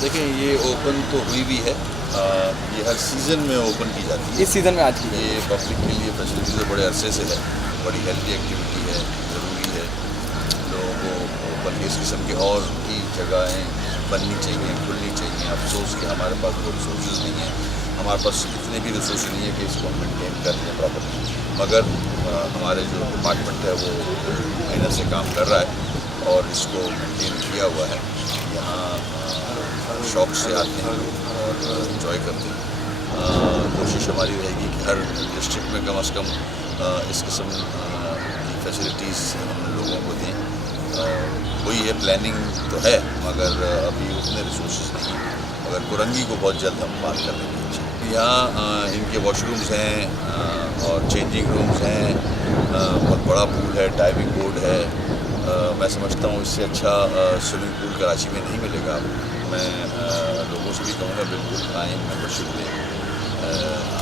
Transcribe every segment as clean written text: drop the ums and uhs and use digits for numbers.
देखें ये ओपन तो हुई भी है, ये हर सीज़न में ओपन की जाती है। इस सीज़न में आज की ये पब्लिक के लिए फैसिलिटी तो बड़े अरसे से है, बड़ी हेल्दी एक्टिविटी है, ज़रूरी है। लोगों को बल्कि इस किस्म की और भी जगहें बननी चाहिए, खुलनी चाहिए। अफसोस कि हमारे पास वो रिसोर्स नहीं है, हमारे पास इतने भी रिसोर्स नहीं है कि इसको मेनटेन कर लें प्रॉपर्ली। मगर हमारे जो डिपार्टमेंट है वो मेहनत से काम कर रहा है और इसको मेनटेन किया हुआ है। यहाँ शौक़ से आते हैं लोग और इन्जॉय करते हैं। कोशिश हमारी रहेगी कि हर डिस्ट्रिक्ट में कम से कम इस किस्म की फैसिलिटीज़ हम लोगों को दें। वही है, प्लानिंग तो है मगर अभी उतने रिसोर्सेज नहीं हैं, मगर कुरंगी को बहुत जल्द हम बात कर लेंगे। यहाँ इनके वॉशरूम्स हैं और चेंजिंग रूम्स हैं, बहुत बड़ा पूल है, डाइविंग बोर्ड है। मैं समझता हूँ इससे अच्छा स्विमिंग पूल कराची में नहीं मिलेगा। मैं लोगों से भी कहूँगा बिल्कुल आएँ, मेंबरशिप लें,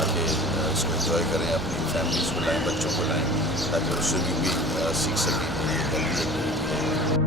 आके इसको एंजॉय करें, अपनी फैमिलीज़ को लाएँ, बच्चों को लाएँ ताकि वो स्विमिंग भी सीख सकें। ये हेल्दी एक्टिविटी है।